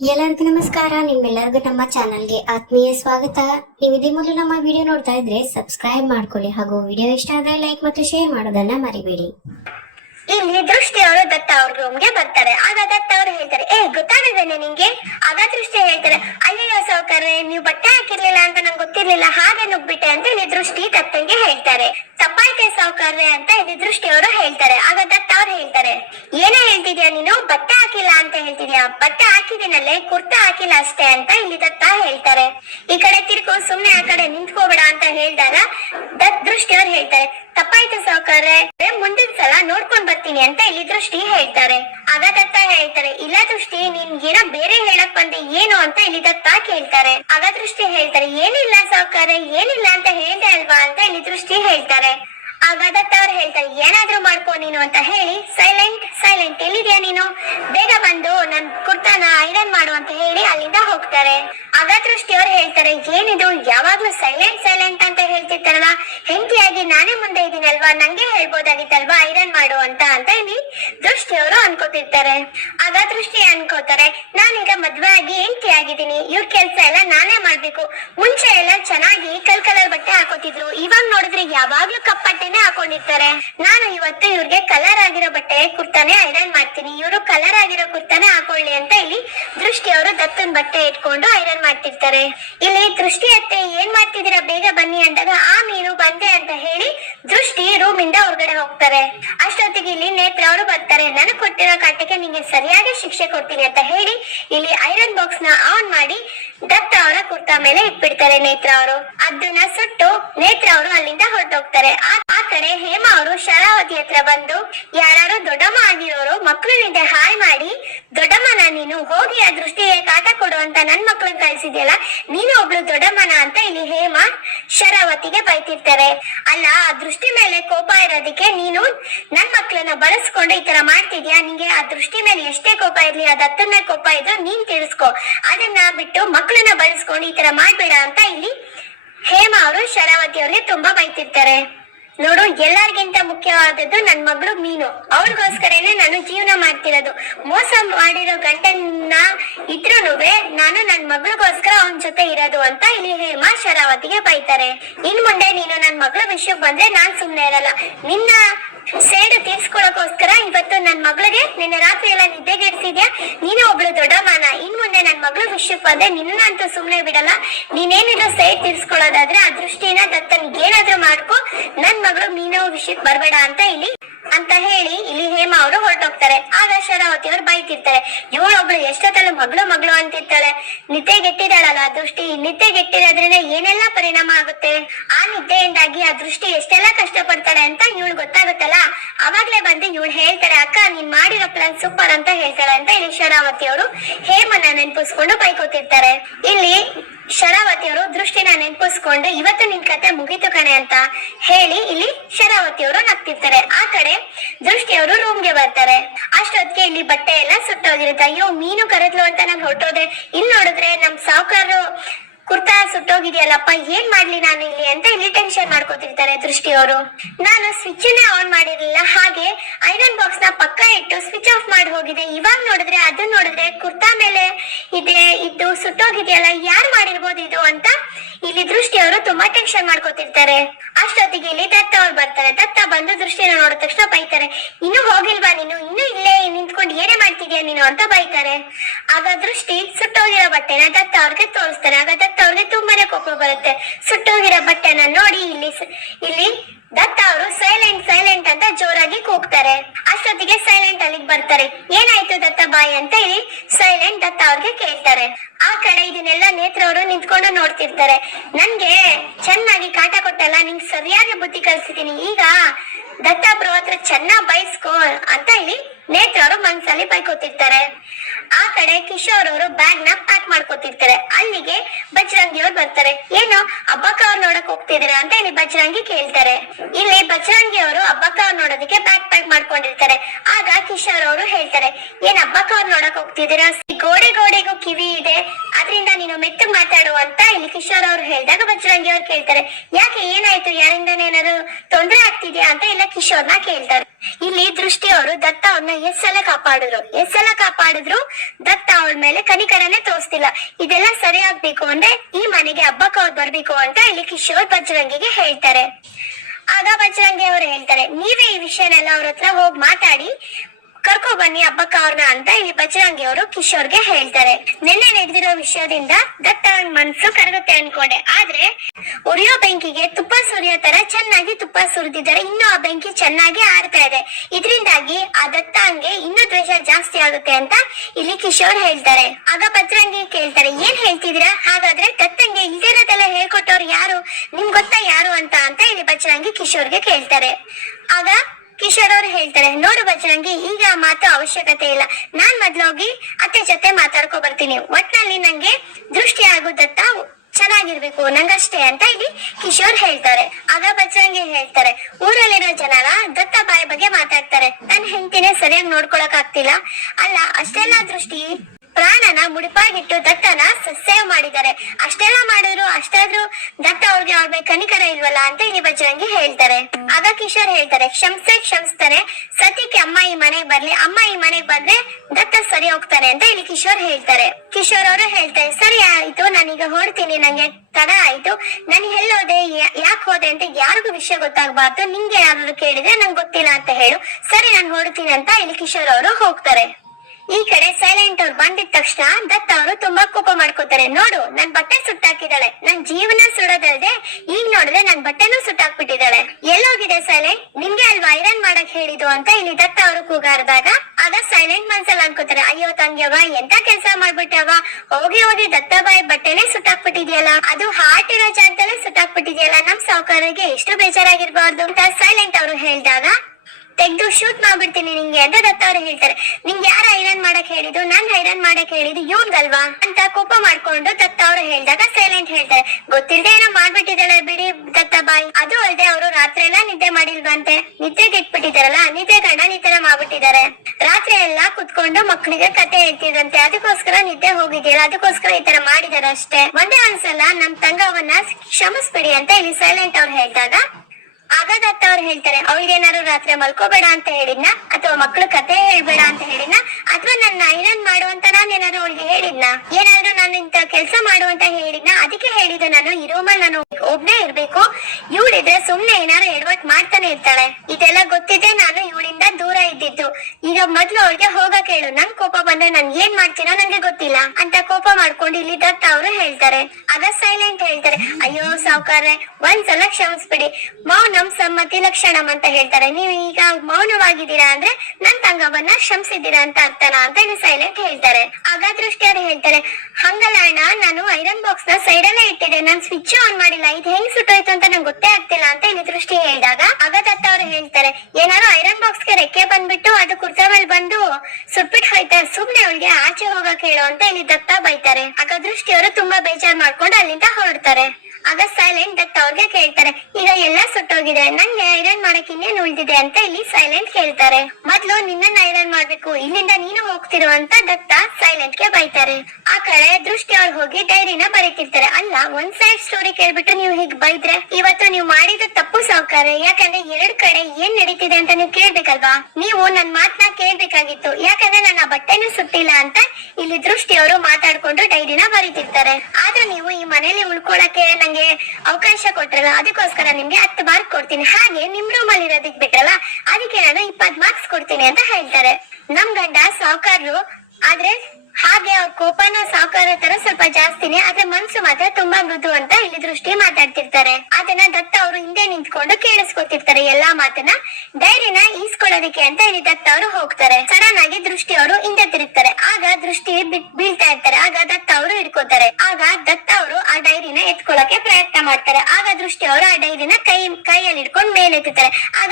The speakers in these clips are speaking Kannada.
ಎಲ್ಲರಿಗೂ ನಮಸ್ಕಾರ. ನಿಮ್ಮೆಲ್ಲರಿಗೂ ನಮ್ಮ ಚಾನಲ್ಗೆ ಆತ್ಮೀಯ ಸ್ವಾಗತ. ನೀವು ಇದೇ ಮೊದಲು ನಮ್ಮ ವಿಡಿಯೋ ನೋಡ್ತಾ ಇದ್ರೆ ಸಬ್ಸ್ಕ್ರೈಬ್ ಮಾಡ್ಕೊಳ್ಳಿ ಹಾಗೂ ವಿಡಿಯೋ ಇಷ್ಟ ಆದ್ರೆ ಲೈಕ್ ಮತ್ತು ಶೇರ್ ಮಾಡೋದನ್ನ ಮರಿಬೇಡಿ. ಇಲ್ಲಿ ದೃಷ್ಟಿ ಅವರು ದತ್ತ ಅವ್ರ ರೂಮ್ಗೆ ಬರ್ತಾರೆ. ಆಗ ದತ್ತ ಅವರು ಹೇಳ್ತಾರೆ, ಏ, ಗೊತ್ತಾಗದೇನೆ ನಿಂಗೆ? ಆಗ ದೃಷ್ಟಿ ಹೇಳ್ತಾರೆ, ಅಯ್ಯಯ್ಯೋ ಸಾವುಕಾರ್ರೆ ನೀವು ಬಟ್ಟೆ ಹಾಕಿರ್ಲಿಲ್ಲ ಅಂತ ನಂಗೆ ಗೊತ್ತಿರ್ಲಿಲ್ಲ. ಹಾಗೆ ನುಗ್ಬಿಟ್ಟೆ ಅಂತ ಇಲ್ಲಿ ದೃಷ್ಟಿ ದತ್ತಂಗೆ ಹೇಳ್ತಾರೆ. ಸಾವುಕಾರ್ರೆ ಅಂತ ಇಲ್ಲಿ ದೃಷ್ಟಿಯವರು ಹೇಳ್ತಾರೆ. ಆಗ ದತ್ತ ಅವ್ರು ಹೇಳ್ತಾರೆ, ಏನೇ ಹೇಳ್ತಿದ್ಯಾ ನೀನು? ಬಟ್ಟೆ ಹಾಕಿಲ್ಲ ಅಂತ ಹೇಳ್ತಿದ್ಯಾ? ಬಟ್ಟೆ ಹಾಕಿದಿನಲ್ಲೇ ಕುರ್ತಾ ಹಾಕಿಲ್ಲ ಅಷ್ಟೇ ಅಂತ ಇಲ್ಲಿ ದತ್ತ ಹೇಳ್ತಾರೆ. ಈ ಕಡೆ ತಿರ್ಗು ಸುಮ್ನೆ ಆ ಕಡೆ ನಿಂತ್ಕೋಬೇಡ ಅಂತ ಹೇಳಿದಾಗ ದತ್ ದೃಷ್ಟಿ ಅವ್ರು ಹೇಳ್ತಾರೆ, ತಪ್ಪಾಯ್ತು ಸಾವುಕಾರ್ರೆ ಮುಂದಿನ ಸಲ ನೋಡ್ಕೊಂಡ್ ಬರ್ತೀನಿ ಅಂತ ಇಲ್ಲಿ ದೃಷ್ಟಿ ಹೇಳ್ತಾರೆ. ಆಗ ದತ್ತ ಹೇಳ್ತಾರೆ, ಇಲ್ಲ ದೃಷ್ಟಿ ನಿನ್ ಏನೋ ಬೇರೆ ಹೇಳಕ್ ಬಂದೆ, ಏನು? ಅಂತ ಇಲ್ಲಿ ದತ್ತ ಕೇಳ್ತಾರೆ. ಆಗ ದೃಷ್ಟಿ ಹೇಳ್ತಾರೆ, ಏನಿಲ್ಲ ಸಾವುಕಾರ್ರೆ ಏನಿಲ್ಲ ಅಂತ ಹೇಳ್ದೆ ಅಲ್ವಾ? ಅಂತ ಇಲ್ಲಿ ದೃಷ್ಟಿ ಹೇಳ್ತಾರೆ. ಆಗ ದತ್ತ ಅವ್ರು ಹೇಳ್ತಾರೆ, ಏನಾದ್ರೂ ಮಾಡ್ಕೋ ನೀನು ಅಂತ ಹೇಳಿ ಸೈಲೆಂಟ್ ಸೈಲೆಂಟ್ ಎಲ್ಲಿದ್ಯಾ ನೀನು? ಬೇಗ ಬಂದು ನನ್ ಕುರ್ತಾನ ಐರನ್ ಮಾಡು ಅಂತ ಹೇಳಿ ಅಲ್ಲಿಂದ ಹೋಗ್ತಾರೆ. ಆಗ ದೃಷ್ಟಿ ಅವ್ರು ಹೇಳ್ತಾರೆ, ಏನಿದು? ಯಾವಾಗ್ಲೂ ಸೈಲೆಂಟ್ ಸೈಲೆಂಟ್ ಅಂತ ಹೇಳ್ತಿರ್ತಾರಲ್ಲ? ಹೆಂಡತಿಯಾಗಿ ನಾನೇ ಮುಂದೆ ಇದೀನಲ್ವಾ ನಂಗೆ ಹೇಳ್ಬೋದಾಗಿತ್ತಲ್ವಾ? ಐರನ್ ಮಾಡು ಅಂತ ಅಂತ ಇಲ್ಲಿ ದೃಷ್ಟಿ ಅವರು ಅನ್ಕೋತಿರ್ತಾರೆ. ಆಗ ದೃಷ್ಟಿ ಅನ್ಕೋತಾರೆ, ನಾನೀಗ ಮದ್ವೆ ಆಗಿ ಹೆಂಡತಿ ಆಗಿದ್ದೀನಿ. ಇವ್ರ ಕೆಲ್ಸ ಎಲ್ಲ ನಾನೇ ಮಾಡ್ಬೇಕು. ಮುಂಚೆ ಎಲ್ಲ ಚೆನ್ನಾಗಿ ಕಲ್ ಕಲರ್ ಬಟ್ಟೆ ಹಾಕೋತಿದ್ರು. ಇವಾಗ ನೋಡಿದ್ರೆ ಯಾವಾಗ್ಲೂ ಕಪ್ಪಟ್ಟೆನೆ ಹಾಕೊಂಡಿರ್ತಾರೆ. ನಾನು ಇವತ್ತು ಇವ್ರಿಗೆ ಕಲರ್ ಆಗಿರೋ ಬಟ್ಟೆ, ಕುರ್ತಾನೆ ಐರನ್ ಮಾಡ್ತೀನಿ. ಇವರು ಕಲರ್ ಆಗಿರೋ ಕುರ್ತಾನೆ ಹಾಕೊಳ್ಳಿ ಅಂತ ಇಲ್ಲಿ ದೃಷ್ಟಿ ಅವರು ದತ್ತನ್ ಬಟ್ಟೆ ಇಟ್ಕೊಂಡು ಐರನ್ ಮಾಡ್ತಿರ್ತಾರೆ. ಇಲ್ಲಿ ದೃಷ್ಟಿ ಅತ್ತೆ ಏನ್ ಮಾಡ್ತಿದ್ದೀರಾ? ಬೇಗ ಬನ್ನಿ ಅಂದಾಗ ಆ ಮೀನು ಬಂದೆ ಅಂತ ಹೇಳಿ ದೃಷ್ಟಿ ರೂಮ್ ಇಂದ ಹೊರಗಡೆ ಹೋಗ್ತಾರೆ. ಅಷ್ಟೊತ್ತಿಗೆ ಇಲ್ಲಿ ನೇತ್ರ ಅವರು ಬರ್ತಾರೆ. ನನಗ್ ಕೊಟ್ಟಿರೋ ಕಾಟಕ್ಕೆ ನಿಂಗೆ ಸರಿಯಾಗಿ ಶಿಕ್ಷೆ ಕೊಡ್ತೀನಿ ಅಂತ ಹೇಳಿ ಇಲ್ಲಿ ಐರನ್ ಬಾಕ್ಸ್ನ ಆನ್ ಮಾಡಿ ದತ್ತ ಅವರ ಕುರ್ತಾ ಮೇಲೆ ಇಟ್ಬಿಡ್ತಾರೆ ನೇತ್ರ ಅವರು. ಅದನ್ನ ಸುಟ್ಟು ನೇತ್ರ ಅವರು ಅಲ್ಲಿಂದ ಹೊರಟೋಗ್ತಾರೆ. ಆ ಕಡೆ ಹೇಮ ಅವರು ಶರಾವತಿ ಹತ್ರ ಬಂದು ಯಾರು ದೊಡ್ಡಮ್ಮ ಆಗಿರೋರು ಮಕ್ಳು ಹಾಯ್ ಮಾಡಿ, ದೊಡ್ಡಮ್ಮನ ನೀನು ಹೋಗಿ ಆ ದೃಷ್ಟಿಗೆ ಕಾಟ ಕೊಡು ಅಂತ ನನ್ ಮಕ್ಳು ಕಳ್ಸಿದ್ಯಲ್ಲ, ನೀನು ಒಬ್ಳು ದೊಡ್ಡಮ್ಮನ ಅಂತ ಇಲ್ಲಿ ಹೇಮ ಶರಾವತಿಗೆ ಬೈತಿರ್ತಾರೆ. ಅಲ್ಲ, ಆ ದೃಷ್ಟಿ ಮೇಲೆ ಕೋಪ ಇರೋದಕ್ಕೆ ನೀನು ನನ್ ಮಕ್ಳನ್ನ ಬಳಸ್ಕೊಂಡು ಈ ತರ ಮಾಡ್ತಿದ್ಯಾ? ನಿಂಗೆ ಆ ದೃಷ್ಟಿ ಮೇಲೆ ಎಷ್ಟೇ ಕೋಪ ಇರ್ಲಿ, ಅದ ಮೇಲೆ ಕೋಪ ಇದ್ರು ನೀನ್ ತಿಳಿಸ್ಕೊ. ಅದನ್ನ ಬಿಟ್ಟು ಮಕ್ಳನ್ನ ಬಳಸ್ಕೊಂಡು ಈ ತರ ಮಾಡ್ಬೇಡ ಅಂತ ಇಲ್ಲಿ ಹೇಮಾ ಅವರು ಶರಾವತಿ ಅವ್ರಿಗೆ ತುಂಬಾ ಬೈತಿರ್ತಾರೆ. ನೋಡು, ಎಲ್ಲರಿಗಿಂತ ಮುಖ್ಯವಾದದ್ದು ನನ್ ಮಗಳು ಮೀನು. ಅವಳಿಗೋಸ್ಕರನೇ ನಾನು ಜೀವನ ಮಾಡ್ತಿರೋದು. ಮೋಸ ಮಾಡಿರೋ ಗಂಟನ್ನ ಇದ್ರೂನುವೆ ನಾನು ನನ್ ಮಗಳಿಗೋಸ್ಕರ ಅವನ ಜೊತೆ ಇರೋದು ಅಂತ ಇಲ್ಲಿ ಹೇಮಾ ಶರಾವತಿಗೆ ಬೈತಾರೆ. ಇನ್ ಮುಂದೆ ನೀನು ನನ್ ಮಗಳ ವಿಷಯಕ್ಕೆ ಬಂದ್ರೆ ನಾನ್ ಸುಮ್ನೆ ಇರಲ್ಲ. ನಿನ್ನ ಸೇಡು ತೀರ್ಸ್ಕೊಳಕೋಸ್ಕರ ಇವತ್ತು ನನ್ ಮಗಳಿಗೆ ನಿನ್ನೆ ರಾತ್ರಿ ಎಲ್ಲ ನಿದ್ದೆಗೆಡ್ಸಿದ್ಯಾ ನೀನು ಒಬ್ಳು ದೊಡ್ಡಮ್ಮನ ಇನ್ ಮುಂದೆ ನನ್ ಮಗಳ ವಿಷಯಕ್ಕೆ ಬಂದ್ರೆ ನಿನ್ನ ಅಂತೂ ಸುಮ್ನೆ ಬಿಡಲ್ಲ. ನೀನೇನಿದ್ರು ಸೇಡ್ ತೀರ್ಸ್ಕೊಳ್ಳೋದಾದ್ರೆ ಆ ದೃಷ್ಟಿನ ದತ್ತನಿಗೆ ಏನಾದ್ರೂ ಮಾಡ್ಕೊ. ನನ್ ಮಗಳು ಮೀನಾ ವಿಷಯಕ್ಕೆ ಬರ್ಬೇಡ ಅಂತ ಇಲ್ಲಿ ಅಂತ ಹೇಳಿ ಇಲ್ಲಿ ಹೇಮ ಅವರು ಹೊರಟೋಗ್ತಾರೆ. ಆಗ ಶರಾವತಿ ಅವರು ಬೈತಿರ್ತಾರೆ. ಇವಳೊಬ್ಳು ಎಷ್ಟೊತ್ತಲ್ಲ ಮಗಳು ಮಗಳು ಅಂತಿರ್ತಾಳೆ. ನಿದ್ದೆಗೆಟ್ಟಿದಾಳಲ್ಲ ಆ ದೃಷ್ಟಿ. ನಿದ್ದೆಗೆಟ್ಟಿರೋದ್ರಿಂದ ಏನೆಲ್ಲ ಪರಿಣಾಮ ಆಗುತ್ತೆ? ಆ ನಿದ್ದೆಯಿಂದಾಗಿ ಆ ದೃಷ್ಟಿ ಎಷ್ಟೆಲ್ಲ ಕಷ್ಟಪಡ್ತಾಳೆ ಅಂತ ಇವಳು ಗೊತ್ತಾಗುತ್ತಲ್ಲ? ಅವಾಗ್ಲೇ ಬಂದು ಇವಳು ಹೇಳ್ತಾರೆ, ಅಕ್ಕ, ನೀನ್ ಮಾಡಿರೋ ಪ್ಲಾನ್ ಸೂಪರ್ ಅಂತ ಹೇಳ್ತಾಳೆ ಅಂತ ಇಲ್ಲಿ ಶರಾವತಿ ಅವರು ಹೇಮನ್ನ ನೆನ್ಪಿಸ್ಕೊಂಡು ಬೈಕೋತಿರ್ತಾರೆ. ಇಲ್ಲಿ ಶರಾವತಿ ಅವರು ದೃಷ್ಟಿನ ನೆನಪಿಸ್ಕೊಂಡು ಇವತ್ತು ನಿನ್ ಕತೆ ಮುಗೀತು ಕಣೆ ಅಂತ ಹೇಳಿ ಇಲ್ಲಿ ಶರಾವತಿಯವರು ನಗ್ತಿರ್ತಾರೆ. ಆ ಕಡೆ ದೃಷ್ಟಿಯವರು ರೂಮ್ಗೆ ಬರ್ತಾರೆ. ಅಷ್ಟೊತ್ತಿಗೆ ಇಲ್ಲಿ ಬಟ್ಟೆ ಎಲ್ಲ ಸುಟ್ಟೋಗಿರುತ್ತೆ. ಅಯ್ಯೋ, ಮೀನು ಕರೆದ್ಲು ಅಂತ ನಾನು ಹೊರಟೋದೆ. ಇಲ್ಲಿ ನೋಡಿದ್ರೆ ನಮ್ ಸಾವುಕಾರರು ಕುರ್ತಾ ಸುಟ್ಟೋಗಿದೆಯಲ್ಲಪ್ಪ, ಏನ್ ಮಾಡ್ಲಿ ನಾನು ಇಲ್ಲಿ ಅಂತ ಇಲ್ಲಿ ಟೆನ್ಷನ್ ಮಾಡ್ಕೋತಿರ್ತಾರೆ ದೃಷ್ಟಿ ಅವರು. ನಾನು ಸ್ವಿಚ್ ಆನ್ ಮಾಡಿರ್ಲಿಲ್ಲ, ಹಾಗೆ ಐರನ್ ಬಾಕ್ಸ್ನ ಪಕ್ಕ ಇಟ್ಟು ಸ್ವಿಚ್ ಆಫ್ ಮಾಡಿ ಹೋಗಿದೆ ಇವಾಗ ನೋಡಿದ್ರೆ ಅದನ್ನ ನೋಡಿದ್ರೆ ಕುರ್ತಾ ಮೇಲೆ ಇದೆ ಇದ್ದು ಸುಟ್ಟೋಗಿದೆಯಲ್ಲ, ಯಾರು ಮಾಡಿರ್ಬೋದು ಇದು ಅಂತ ಇಲ್ಲಿ ದೃಷ್ಟಿ ಅವರು ತುಂಬಾ ಟೆನ್ಷನ್ ಮಾಡ್ಕೋತಿರ್ತಾರೆ. ಅಷ್ಟೊತ್ತಿಗೆ ಇಲ್ಲಿ ದತ್ತ ಅವ್ರು ಬರ್ತಾರೆ. ದತ್ತ ಬಂದು ದೃಷ್ಟಿನ ನೋಡಿದ ತಕ್ಷಣ ಬೈತಾರೆ. ಇನ್ನು ಹೋಗಿಲ್ವಾ ನೀನು? ಇನ್ನು ನಿಂತ್ಕೊಂಡು ಏನೇ ಮಾಡ್ತಿದ್ಯಾ ನೀನು ಅಂತ ಬೈತಾರೆ. ಆಗ ದೃಷ್ಟಿ ಸುಟ್ಟೋಗಿರೋ ಬಟ್ಟೆನ ದತ್ತ ಅವ್ರಿಗೆ ತೋರಿಸ್ತಾರೆ. ಆಗ ದತ್ತ ಅವ್ರಿಗೆ ತುಂಬಾನೇ ಕೋಪ ಬರುತ್ತೆ. ಸುಟ್ಟೋಗಿರೋ ಬಟ್ಟೆನ ನೋಡಿ ಇಲ್ಲಿ ಇಲ್ಲಿ ದತ್ತ ಅವರು ಸೈಲೆಂಟ್ ಸೈಲೆಂಟ್ ಅಂತ ಜೋರಾಗಿ ಕೂಗ್ತಾರೆ. ಅಷ್ಟೊತ್ತಿಗೆ ಸೈಲೆಂಟ್ ಅಲ್ಲಿಗೆ ಬರ್ತಾರೆ. ಏನಾಯ್ತು ದತ್ತ ಬಾಯಿ ಅಂತ ಇಲ್ಲಿ ಸೈಲೆಂಟ್ ದತ್ತ ಅವ್ರಿಗೆ ಕೇಳ್ತಾರೆ. ಆ ಕಡೆ ಇದನ್ನೆಲ್ಲ ನೇತ್ರ ಅವರು ನಿಂತ್ಕೊಂಡು ನೋಡ್ತಿರ್ತಾರೆ. ನನ್ಗೆ ಚೆನ್ನಾಗಿ ಕಾಟ ಕೊಟ್ಟಲ್ಲ, ನಿಂಗೆ ಸರಿಯಾಗಿ ಬುದ್ಧಿ ಕಲಿಸಿದೀನಿ ಈಗ ದತ್ತ ಬ್ರೋ ಹತ್ರ ಚೆನ್ನಾಗ್ ಬೈಸ್ಕೋ ಅಂತ ಹೇಳಿ ನೇತ್ರ ಅವರು ಮನ್ಸಲ್ಲಿ ಬೈಕೋತಿರ್ತಾರೆ. ಆ ಕಡೆ ಕಿಶೋರ್ ಅವರು ಬ್ಯಾಗ್ನ ಪ್ಯಾಕ್ ಮಾಡ್ಕೋತಿರ್ತಾರೆ. ಅಲ್ಲಿಗೆ ಬಜರಂಗಿ ಅವ್ರು ಬರ್ತಾರೆ. ಏನು ಅಬ್ಬಕ್ಕ ಅವ್ರು ನೋಡಕ್ ಹೋಗ್ತಿದ್ದೀರಾ? ಅಂತ ಹೇಳಿ ಬಜರಂಗಿ ಕೇಳ್ತಾರೆ. ಇಲ್ಲಿ ಬಜರಂಗಿ ಅವರು ಅಬ್ಬಕ್ಕ ಅವ್ರು ನೋಡೋದಕ್ಕೆ ಬ್ಯಾಗ್ ಪ್ಯಾಕ್ ಮಾಡ್ಕೊಂಡಿರ್ತಾರೆ. ಆಗ ಕಿಶೋರ್ ಅವರು ಹೇಳ್ತಾರೆ, ಏನ್ ಅಬ್ಬಕ್ಕ ಅವ್ರು ನೋಡಕ್ ಹೋಗ್ತಿದ್ದೀರಾ? ಗೋಡೆ ಗೋಡೆಗೂ ಕಿವಿ ಇದೆ. ಅದರಿಂದ ನೀನು ಮೆತ್ತಗ್ ಮಾತಾಡು ಅಂತ ಇಲ್ಲಿ ಕಿಶೋರ್ ಅವ್ರು ಹೇಳಿದಾಗ ಬಜರಂಗಿ ಅವ್ರು ಕೇಳ್ತಾರೆ. ಯಾಕೆ ಏನಾಯ್ತು? ಯಾರಿಂದ ಏನಾದ್ರು ತೊಂದರೆ ಆಗ್ತಿದ್ಯಾ ಅಂತ ಇಲ್ಲ ಕಿಶೋರ್ನ ಕೇಳ್ತಾರೆ. ಇಲ್ಲಿ ದೃಷ್ಟಿ ಅವರು ದತ್ತ ಅವ್ರನ್ನ ಎಸ್ ಸಲ ಕಾಪಾಡಿದ್ರು? ಎಷ್ಟ್ ಸಲ ಕಾಪಾಡಿದ್ರು? ದತ್ತ ಅವ್ರ ಮೇಲೆ ಕನಿಕರನೇ ತೋರಿಸ್ತಿಲ್ಲ. ಇದೆಲ್ಲ ಸರಿ ಆಗ್ಬೇಕು ಅಂದ್ರೆ ಈ ಮನೆಗೆ ಹಬ್ಬಕ್ಕ ಅವ್ರು ಬರ್ಬೇಕು ಅಂತ ಇಲ್ಲಿ ಕಿಶೋರ್ ಬಜರಂಗಿಗೆ ಹೇಳ್ತಾರೆ. ಆಗ ಬಜರಂಗಿ ಅವ್ರು ಹೇಳ್ತಾರೆ, ನೀವೇ ಈ ವಿಷಯನೆಲ್ಲ ಅವ್ರ ಹತ್ರ ಹೋಗಿ ಮಾತಾಡಿ. ಕರ್ಕೊ ಬನ್ನಿ ಹಬ್ಬಕ್ಕ ಅವ್ರನ್ನ ಅಂತ ಇಲ್ಲಿ ಬಜರಂಗಿ ಅವರು ಕಿಶೋರ್ಗೆ ಹೇಳ್ತಾರೆ. ನಿನ್ನೆ ನಡೆದಿರೋ ವಿಷಯದಿಂದ ದತ್ತ ಅವನ್ ಮನ್ಸು ಕರಗುತ್ತೆ ಅನ್ಕೊಂಡೆ. ಆದ್ರೆ ಉರಿಯೋ ಬೆಂಕಿಗೆ ತುಪ್ಪ ಸುರಿಯೋ ತರ ಚೆನ್ನಾಗಿ ತುಪ್ಪ ಸುರಿದಿದ್ದಾರೆ. ಇನ್ನು ಆ ಬೆಂಕಿ ಚೆನ್ನಾಗಿ ಆಡ್ತಾ ಇದೆ. ಇದರಿಂದಾಗಿ ಆ ದತ್ತ ಹಂಗೆ ಇನ್ನೂ ದ್ವೇಷ ಜಾಸ್ತಿ ಆಗುತ್ತೆ ಅಂತ ಇಲ್ಲಿ ಕಿಶೋರ್ ಹೇಳ್ತಾರೆ. ಆಗ ಬಜರಂಗಿ ಕೇಳ್ತಾರೆ, ಏನ್ ಹೇಳ್ತಿದಿರಾ ಹಾಗಾದ್ರೆ ದತ್ತಂಗೆ ಇಲ್ದಿರೋದೆಲ್ಲ ಹೇಳ್ಕೊಟ್ಟವ್ರು ಯಾರು? ನಿಮ್ ಗೊತ್ತಾ ಯಾರು ಅಂತ? ಅಂತ ಇಲ್ಲಿ ಬಜರಂಗಿ ಕಿಶೋರ್ಗೆ ಕೇಳ್ತಾರೆ. ಆಗ ಕಿಶೋರ್ ಅವ್ರು ಹೇಳ್ತಾರೆ, ನೋಡು ಬಜರಂಗಿ ಈಗ ಆ ಮಾತು ಅವಶ್ಯಕತೆ ಇಲ್ಲ. ನಾನ್ ಮೊದ್ಲೋಗಿ ಅತ್ತೆ ಜೊತೆ ಮಾತಾಡ್ಕೊ ಬರ್ತೀನಿ. ಒಟ್ನಲ್ಲಿ ನಂಗೆ ದೃಷ್ಟಿ ಆಗುದತ್ತ ಚೆನ್ನಾಗಿರ್ಬೇಕು, ನಂಗಷ್ಟೇ ಅಂತ ಇಲ್ಲಿ ಕಿಶೋರ್ ಹೇಳ್ತಾರೆ. ಆಗ ಬಜರಂಗಿ ಹೇಳ್ತಾರೆ, ಊರಲ್ಲಿರೋ ಜನರ ದತ್ತ ಬಾಯಿ ಬಗ್ಗೆ ಮಾತಾಡ್ತಾರೆ. ನನ್ನ ಹೆಂಡತಿನೇ ಸರಿಯಾಗಿ ನೋಡ್ಕೊಳಕ್ ಆಗ್ತಿಲ್ಲ. ಅಲ್ಲ, ಅಷ್ಟೆಲ್ಲ ದೃಷ್ಟಿ ಪ್ರಾಣನ ಮುಡಿಪಾಗಿಟ್ಟು ದತ್ತನ ಸೇವ್ ಮಾಡಿದ್ದಾರೆ. ಅಷ್ಟೆಲ್ಲ ಮಾಡಿದ್ರು, ಅಷ್ಟಾದ್ರೂ ದತ್ತ ಅವ್ರಿಗೆ ಅವ್ರ ಮೇಲೆ ಕನಿಕರ ಇಲ್ವಲ್ಲ ಅಂತ ಇಲ್ಲಿ ಬಜರಂಗಿ ಹೇಳ್ತಾರೆ. ಆಗ ಕಿಶೋರ್ ಹೇಳ್ತಾರೆ, ಕ್ಷಮಿಸೇ ಕ್ಷಮಿಸ್ತಾರೆ ಸತ್ಯಕ್ಕೆ ಅಮ್ಮ ಈ ಮನೆಗೆ ಬರ್ಲಿ. ಅಮ್ಮ ಈ ಮನೆಗ್ ಬಂದ್ರೆ ದತ್ತ ಸರಿ ಹೋಗ್ತಾನೆ ಅಂತ ಇಲ್ಲಿ ಕಿಶೋರ್ ಹೇಳ್ತಾರೆ. ಕಿಶೋರ್ ಅವರು ಹೇಳ್ತಾರೆ, ಸರಿ ಆಯ್ತು, ನಾನೀಗ ಹೊರಡ್ತೀನಿ. ನಂಗೆ ತಡ ಆಯ್ತು. ನಾನು ಎಲ್ಲೋದೆ ಯಾಕೆ ಹೋದೆ ಅಂತ ಯಾರಿಗೂ ವಿಷಯ ಗೊತ್ತಾಗ್ಬಾರ್ದು. ನಿಂಗೆ ಯಾರಾದ್ರು ಕೇಳಿದ್ರೆ ನಂಗೆ ಗೊತ್ತಿಲ್ಲ ಅಂತ ಹೇಳು. ಸರಿ, ನಾನು ಹೊರಡ್ತೀನಿ ಅಂತ ಇಲ್ಲಿ ಕಿಶೋರ್ ಅವರು ಹೋಗ್ತಾರೆ. ಈ ಕಡೆ ಸೈಲೆಂಟ್ ಅವ್ರು ಬಂದಿದ ತಕ್ಷಣ ದತ್ತ ಅವರು ತುಂಬಾ ಕೋಪ ಮಾಡ್ಕೋತಾರೆ. ನೋಡು, ನನ್ ಬಟ್ಟೆ ಸುಟ್ಟಾಕಿದಾಳೆ. ನನ್ ಜೀವನ ಸುಡೋದಲ್ದೆ ಈಗ ನೋಡಿದ್ರೆ ನನ್ ಬಟ್ಟೆನೂ ಸುಟ್ಟಾಕ್ಬಿಟ್ಟಿದ್ದಾಳೆ ಎಲ್ಲೋಗಿದೆ ಸೈಲೆಂಟ್ ನಿಮ್ಗೆ ಅಲ್ವಾ ಐರನ್ ಮಾಡಕ್ ಹೇಳಿದ್ದು ಅಂತ ಇಲ್ಲಿ ದತ್ತ ಅವರು ಕೂಗಾರದಾಗ ಆಗ ಸೈಲೆಂಟ್ ಮನ್ಸಲ್ಲಿ ಅನ್ಕೋತಾರೆ, ಅಯ್ಯೋ ತಂಗ್ಯವ ಎಂತ ಕೆಲ್ಸ ಮಾಡ್ಬಿಟ್ಟವ ಹೋಗಿ ಹೋಗಿ ದತ್ತ ಬಾಯಿ ಬಟ್ಟೆನೆ ಸುಟ್ಟಾಕ್ಬಿಟ್ಟಿದ್ಯಲ್ಲ. ಅದು ಹಾರ್ಟ್ ಇರೋ ಜಾಗದಲ್ಲೇ ಸುಟ್ಟಾಕ್ಬಿಟ್ಟಿದ್ಯಲ್ಲ. ನಮ್ ಸಾವುಕಾರರಿಗೆ ಎಷ್ಟು ಬೇಜಾರಾಗಿರ್ಬಾರ್ದು? ಅಂತ ಸೈಲೆಂಟ್ ಅವರು ಹೇಳ್ದಾಗ ತೆಗ್ದು ಶೂಟ್ ಮಾಡ್ಬಿಡ್ತೀನಿ ನಿಂಗೆ ಅಂತ ದತ್ತ ಅವ್ರು ಹೇಳ್ತಾರೆ. ನಿಂಗೆ ಯಾರು ಐರನ್ ಮಾಡಕ್ ಹೇಳಿದ್ದು? ನನ್ ಐರನ್ ಮಾಡಕ್ ಹೇಳಿದ್ದು ಇವ್ನ್ಗಲ್ವಾ? ಅಂತ ಕೋಪ ಮಾಡ್ಕೊಂಡು ದತ್ತ ಅವ್ರು ಹೇಳಿದಾಗ ಸೈಲೆಂಟ್ ಹೇಳ್ತಾರೆ. ಗೊತ್ತಿಲ್ಲದೆ ಏನೋ ಮಾಡ್ಬಿಟ್ಟಿದ್ದಾಳೆ ಬಿಡಿ ದತ್ತ ಬಾಯಿ. ಅದು ಅಲ್ಲದೆ ಅವರು ರಾತ್ರಿ ಎಲ್ಲ ನಿದ್ದೆ ಮಾಡಿಲ್ವಂತೆ. ನಿದ್ದೆ ಕೆಟ್ಬಿಟ್ಟಿದಾರಲ್ಲ ನಿದ್ದೆ ತರ ಮಾಡ್ಬಿಟ್ಟಿದ್ದಾರೆ. ರಾತ್ರಿ ಎಲ್ಲ ಕುತ್ಕೊಂಡು ಮಕ್ಕಳಿಗೆ ಕತೆ ಹೇಳ್ತಿದ್ರಂತೆ. ಅದಕ್ಕೋಸ್ಕರ ನಿದ್ದೆ ಹೋಗಿದ್ದೀರಾ ಅದಕ್ಕೋಸ್ಕರ ಈ ತರ ಮಾಡಿದಾರೆ ಅಷ್ಟೇ. ಒಂದೇ ಒಂದ್ಸಲ ನಮ್ ತಂಗವನ್ನ ಕ್ಷಮಿಸ್ಬಿಡಿ ಅಂತ ಇಲ್ಲಿ ಸೈಲೆಂಟ್ ಅವ್ರು ಹೇಳಿದಾಗ ಆಗ ಅವ್ರು ಹೇಳ್ತಾರೆ ಅವಳಿಗೇನಾದ್ರು ರಾತ್ರಿ ಮಲ್ಕೋಬೇಡ ಅಂತ ಹೇಳಿದ್ನ? ಅಥವಾ ಮಕ್ಳು ಕತೆ ಹೇಳ್ಬೇಡ ಅಂತ ಹೇಳಿದ್ನ? ಅಥವಾ ನನ್ನ ಐರನ್ ಮಾಡು ಅಂತ ನಾನು ಏನಾದ್ರು ಅವ್ಳಿಗೆ ಹೇಳಿದ್ನ? ಏನಾದ್ರು ನಾನು ಇಂತ ಕೆಲಸ ಮಾಡು ಅಂತ ಹೇಳಿದ್ನ? ಅದಕ್ಕೆ ಹೇಳಿದ್ದು ನಾನು ರೂಮಲ್ಲಿ ನಾನು ಒಬ್ನೇ ಇರ್ಬೇಕು. ಇವಳಿದ್ರೆ ಸುಮ್ನೆ ಏನಾದ್ರು ಎಡವಟ್ ಮಾಡ್ತಾನೆ ಇರ್ತಾಳೆ. ಇದೆಲ್ಲ ಗೊತ್ತಿದ್ದೆ ನಾನು ಇವಳಿಂದ ದೂರ ಇದ್ದಿದ್ದು. ಈಗ ಮೊದ್ಲು ಅವ್ಳಿಗೆ ಹೋಗಕ್ ಹೇಳು ನನ್ ಕೋಪ ಬಂದ್ರೆ ನಾನ್ ಏನ್ ಮಾಡ್ತೀನೋ ನಂಗೆ ಗೊತ್ತಿಲ್ಲ. ಅಂತ ಕೋಪ ಮಾಡ್ಕೊಂಡು ಇಲ್ಲಿ ದತ್ತ ಅವರು ಹೇಳ್ತಾರೆ. ಆಗ ಸೈಲೆಂಟ್ ಹೇಳ್ತಾರೆ. ಅಯ್ಯೋ, ಸಾವುಕಾರ್ರೆ, ಒಂದ್ಸಲ ಕ್ಷಮಿಸ್ಬಿಡಿ. ಮೌನಂ ಸಮ್ಮತಿ ಲಕ್ಷಣ ಅಂತ ಹೇಳ್ತಾರೆ. ನೀವು ಈಗ ಮೌನವಾಗಿದ್ದೀರಾ ಅಂದ್ರೆ ನನ್ ತಂಗವನ್ನ ಶ್ರಮಿಸಿದ್ದೀರಾ ಅಂತ ಅರ್ಥನ ಅಂತ ಹೇಳಿ ಸೈಲೆಂಟ್ ಹೇಳ್ತಾರೆ. ಆಗ ದೃಷ್ಟಿ ಅವ್ರು ಹೇಳ್ತಾರೆ ಹಂಗಲ್ಲ ಅಣ್ಣ ನಾನು ಐರನ್ ಬಾಕ್ಸ್ನ ಸೈಡ್ ಅಲ್ಲೇ ಇಟ್ಟಿದ್ದೆ. ನಾನ್ ಸ್ವಿಚ್ ಆನ್ ಮಾಡಿಲ್ಲ. ಇದು ಹೆಂಗ್ ಸುಟ್ಟೋಯ್ತು ಅಂತ ನಂಗೆ ಗೊತ್ತೇ ಆಗ್ತಿಲ್ಲ ಅಂತ ಇಲ್ಲಿ ದೃಷ್ಟಿ ಹೇಳಿದಾಗ ಆಗ ದತ್ತ ಅವ್ರು ಹೇಳ್ತಾರೆ, ಏನಾದ್ರು ಐರನ್ ಬಾಕ್ಸ್ಗೆ ರೆಕ್ಕೆ ಬಂದ್ಬಿಟ್ಟು ಅದು ಕುರ್ತಾ ಮೇಲೆ ಬಂದು ಸುಟ್ಬಿಟ್ಟು ಹೋಯ್ತಾರೆ ಸುಮ್ನೆ ಅವಳಿಗೆ ಆಚೆ ಹೋಗಕ್ ಹೇಳು ಅಂತ ಇಲ್ಲಿ ದತ್ತ ಬೈತಾರೆ. ಆಗ ದೃಷ್ಟಿಯವರು ತುಂಬಾ ಬೇಜಾರ್ ಮಾಡ್ಕೊಂಡು ಅಲ್ಲಿಂದ ಹೊರಡ್ತಾರೆ. ಆಗ ಸೈಲೆಂಟ್ ದತ್ತ ಅವ್ರಿಗೆ ಕೇಳ್ತಾರೆ, ಈಗ ಎಲ್ಲ ಸುಟ್ಟೋಗಿದೆ, ನಂಗೆ ಐರನ್ ಮಾಡಕ್ ಇನ್ನೇನ್ ಉಳಿದಿದೆ? ಅಂತ ಇಲ್ಲಿ ಸೈಲೆಂಟ್ ಕೇಳ್ತಾರೆ. ಮೊದ್ಲು ನಿನ್ನ ಐರನ್ ಮಾಡ್ಬೇಕು, ಇಲ್ಲಿಂದ ನೀನು ಹೋಗ್ತಿರೋ ಅಂತ ದತ್ತ ಸೈಲೆಂಟ್ಗೆ ಬೈತಾರೆ. ಆ ಕಡೆ ದೃಷ್ಟಿ ಅವ್ರು ಹೋಗಿ ಡೈರಿನ ಬರೀತಿರ್ತಾರೆ. ಅಲ್ಲ, ಒಂದ್ ಸೈಡ್ ಸ್ಟೋರಿ ಕೇಳ್ಬಿಟ್ಟು ನೀವು ಹೀಗ್ ಬೈದ್ರೆ? ಇವತ್ತು ನೀವು ಮಾಡಿದ ತಪ್ಪು ಸಾವುಕಾರ, ಯಾಕಂದ್ರೆ ಎರಡ್ ಕಡೆ ಏನ್ ನಡೀತಿದೆ ಅಂತ ನೀವು ಕೇಳ್ಬೇಕಲ್ವಾ? ನೀವು ನನ್ ಮಾತ್ನ ಕೇಳ್ಬೇಕಾಗಿತ್ತು, ಯಾಕಂದ್ರೆ ನನ್ನ ಬಟ್ಟೆನೂ ಸುಟ್ಟಿಲ್ಲ ಅಂತ ಇಲ್ಲಿ ದೃಷ್ಟಿ ಅವರು ಮಾತಾಡ್ಕೊಂಡು ಡೈರಿನ ಬರೀತಿರ್ತಾರೆ. ಆದ್ರೆ ನೀವು ಈ ಮನೇಲಿ ಉಳ್ಕೊಳಕ್ಕೆ ನಂಗೆ ಅವಕಾಶ ಕೊಟ್ರಲ್ಲ, ಅದಕ್ಕೋಸ್ಕರ ನಿಮ್ಗೆ ಹತ್ತು ಮಾರ್ಕ್ ಕೊಡ್ತೀನಿ. ಹಾಗೆ ನಿಮ್ ರೂಮ್ ಅಲ್ಲಿ ಇರೋದಕ್ ಬಿಟ್ರಲ್ಲ, ಅದಕ್ಕೆ ನಾನು ಇಪ್ಪತ್ ಮಾರ್ಕ್ಸ್ ಕೊಡ್ತೀನಿ ಅಂತ ಹೇಳ್ತಾರೆ. ನಮ್ ಗಂಡ ಸಾವುಕಾರರು, ಆದ್ರೆ ಹಾಗೆ ಅವ್ರ ಕೋಪನ ಸಾವುಕಾರ ತರ ಸ್ವಲ್ಪ ಜಾಸ್ತಿನೇ, ಆದ್ರೆ ಮನ್ಸು ಮಾತ್ರ ತುಂಬಾ ಮೃದು ಅಂತ ಇಲ್ಲಿ ದೃಷ್ಟಿ ಮಾತಾಡ್ತಿರ್ತಾರೆ. ಅದನ್ನ ದತ್ತ ಅವರು ಹಿಂದೆ ನಿಂತ್ಕೊಂಡು ಕೇಳಿಸ್ಕೊತಿರ್ತಾರೆ ಎಲ್ಲಾ ಮಾತನ್ನ. ಧೈರ್ಯನ ಈಸ್ಕೊಳ್ಳೋದಕ್ಕೆ ಅಂತ ಇಲ್ಲಿ ದತ್ತ ಅವರು ಹೋಗ್ತಾರೆ. ಸಡನ್ ಆಗಿ ದೃಷ್ಟಿ ಅವರು ಹಿಂದೆ ತಿರುಗ್ತಾರೆ. ಆಗ ದೃಷ್ಟಿ ಬೀಳ್ತಾ ಇರ್ತಾರೆ. ಆಗ ದತ್ತ ಅವರು ಹಿಡ್ಕೋತಾರೆ. ಆಗ ದತ್ತ ಅವರು ಆ ಡೈರಿನ ಎತ್ಕೊಳ್ಳೋಕೆ ಪ್ರಯತ್ನ ಮಾಡ್ತಾರೆ. ಆಗ ದೃಷ್ಟಿ ಅವರು ಆ ಡೈರಿನ ಕೈ, ಕೈಯಲ್ಲಿ ಹಿಡ್ಕೊಂಡು ಮೇಲೆ ಎತ್ತುತ್ತಾರೆ ಆಗ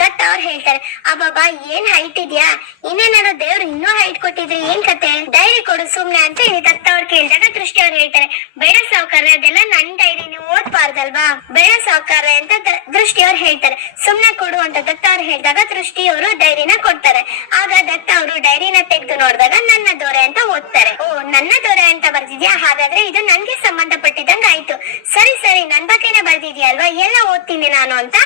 ದತ್ತ ಅವ್ರು ಹೇಳ್ತಾರೆ ಅಬ್ಬಾಬಾ ಏನ್ ಹೈಟ್ ಇದ್ಯಾ? ಇನ್ನೇನಾದ್ರು ದೇವ್ರು ಇನ್ನೂ ಹೈಟ್ ಕೊಟ್ಟಿದ್ರೆ ಏನ್ ಕತೆ ಡೈರಿ ಕೊಡು ಸುಮ್ನೆ ಅಂತ ದತ್ತ ಅವ್ರು ಕೇಳಿದಾಗ ದೃಷ್ಟಿ ಅವ್ರು ಹೇಳ್ತಾರೆ, ಬೇಡ ಸಾವುಕಾರ, ಅದೆಲ್ಲ ನನ್ ಡೈರಿ ನೀವು ಓದ್ಬಾರ್ದಲ್ವಾ? ಬೇಡ ಸಾವುಕಾರ ಅಂತ ದೃಷ್ಟಿ ಅವ್ರು ಹೇಳ್ತಾರೆ. ಸುಮ್ನೆ ಕೊಡು ಅಂತ ದತ್ತ ಅವ್ರು ಹೇಳಿದಾಗ ದೃಷ್ಟಿ ಅವರು ಡೈರಿನ ಕೊಡ್ತಾರೆ. ಆಗ ದತ್ತ ಅವರು ಡೈರಿನ ತೆಗೆದು ನೋಡಿದಾಗ ನನ್ನ ದೊರೆ ಅಂತ ಓದ್ತಾರೆ. ಓ, ನನ್ನ ದೊರೆ ಅಂತ ಬರ್ದಿದ್ಯಾ? ಹಾಗಾದ್ರೆ ಇದು ನನ್ಗೆ ಸಂಬಂಧಪಟ್ಟಿದ್ದಂಗ ಆಯ್ತು ಸರಿ ಸರಿ, ನನ್ ಬರ್ದಿದ್ಯಾ ಅಲ್ವಾ? ಎಲ್ಲ ಓದ್ತೀನಿ ನಾನು ಅಂತ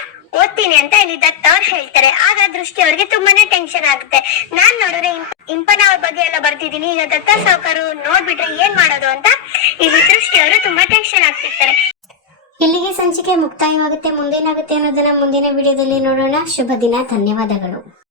ಓದ್ತೀನಿ ಅಂತ ಇಲ್ಲಿ ದತ್ತ ಅವ್ರು ಹೇಳ್ತಾರೆ. ಆಗ ದೃಷ್ಟಿ ಅವ್ರಿಗೆ ತುಂಬಾನೇ ಟೆನ್ಷನ್ ಆಗುತ್ತೆ. ನಾನ್ ನೋಡಿದ್ರೆ ಇಂಪನ ಅವ್ರ ಬಗ್ಗೆ ಎಲ್ಲ ಬರ್ತಿದೀನಿ ಈಗ ದತ್ತ ಸಾವುಕಾರು ನೋಡ್ಬಿಟ್ರೆ ಏನ್ ಮಾಡೋದು ಅಂತ ಇಲ್ಲಿ ದೃಷ್ಟಿ ಅವರು ತುಂಬಾ ಟೆನ್ಷನ್ ಆಗ್ತಿರ್ತಾರೆ. ಇಲ್ಲಿಗೆ ಸಂಚಿಕೆ ಮುಕ್ತಾಯವಾಗುತ್ತೆ. ಮುಂದೇನಾಗುತ್ತೆ ಅನ್ನೋದನ್ನ ಮುಂದಿನ ವಿಡಿಯೋದಲ್ಲಿ ನೋಡೋಣ. ಶುಭ ದಿನ. ಧನ್ಯವಾದಗಳು.